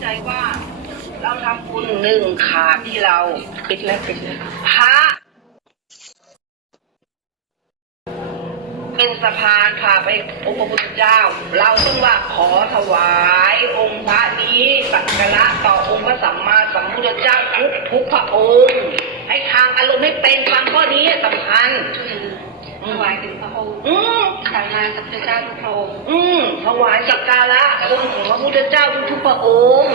ใจว่า เราทำบุญหนึ่งขาดที่เราปิดแล้วปิดแล้วพระเป็นสะพานพาไปองค์พระพุทธเจ้า เราต้องว่าขอถวายองค์พระนี้สักการะต่อองค์พระสัมมาสัมพุทธเจ้าทุกทุกพระองค์ให้ทางอารมณ์ให้เป็นฟังข้อนี้สำคัญถวายถึงพระองค์อืม สัมมาสัมพุทธเจ้าทุกพระองค์อืมถวายสักการะองค์ของพระพุทธเจ้าทุกๆพระองค์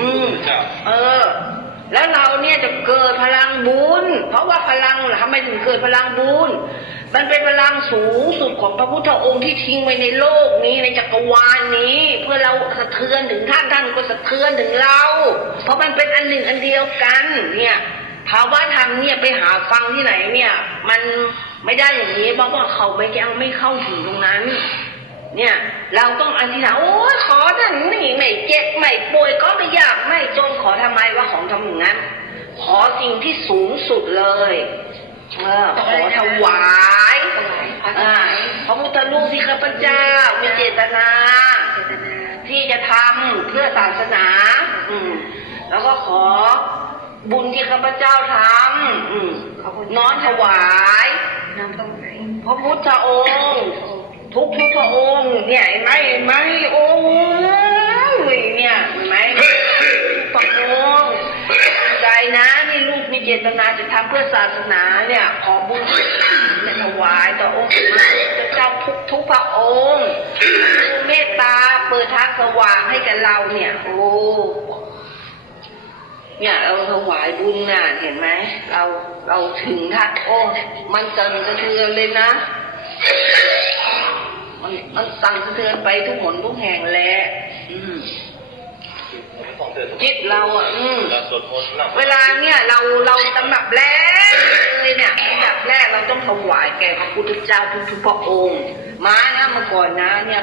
อืมเออ แล้วเราเนี่ยจะเกิดพลังบุญ เพราะว่าพลังทำไมถึงเกิดพลังบุญ มันเป็นพลังสูงสุดของพระพุทธองค์ที่ทิ้งไว้ในโลกนี้ในจักรวาลนี้ เพื่อเราสะเทือนถึงท่านท่านก็สะเทือนถึงเรา เพราะมันเป็นอันหนึ่งอันเดียวกัน เนี่ยภาวะธรรมเนี่ยไปหาฟังที่ไหนเนี่ย มัน ไม่ได้อย่างนี้เพราะว่าเขาไม่ยังไม่เข้าถึงตรงนั้น เนี่ย เราต้องอธิษฐานโอ้ยขอนั่นนี่ไม่เจ็บไม่ป่วยก็ไม่อยากไม่จนขอทำไมว่าของทำอย่างนั้น ขอสิ่งที่สูงสุดเลยเออขอถวายถวายพระถอ่าวายพระพุทธรูปที่ข้าพเจ้ามีเจตนาเจตนา ที่จะทำเพื่อศาสนา อืม แล้วก็ขอบุญที่ข้าพเจ้าทำอืมขอบคุณน้อมถวาย น้อมถวายพระพุทธองค์ ทุกทุกพระองค์เนี่ยเห็นไหมเห็นไหมโอ้ยเนี่ยเห็นไหมพระองค์ใจนะนี่ลูกมีเจตนาจะทำเพื่อศาสนาเนี่ยขอบุญเนี่ยถวายต่อองค์พระเจ้าทุกทุกพระองค์เมตตาเปิดทางสว่างให้กับเราเนี่ย โอ้ เนี่ยเราถวายบุญน่ะเห็นไหมเราเราถึงท่านโอ้มันสั่นสะเทือนเลยนะ มันมันสั่งสะเทือนไปทุกหนทุกแห่งแหละอืมจิตเราอะอืมเราสวดมนต์นั่งเวลาเนี่ยเราเราตำแบบแรกเลยเนี่ยตำแบบแรกเราต้องถวายแก่พระพุทธเจ้าทุกๆพระองค์ มานะเมื่อก่อนนะเนี่ย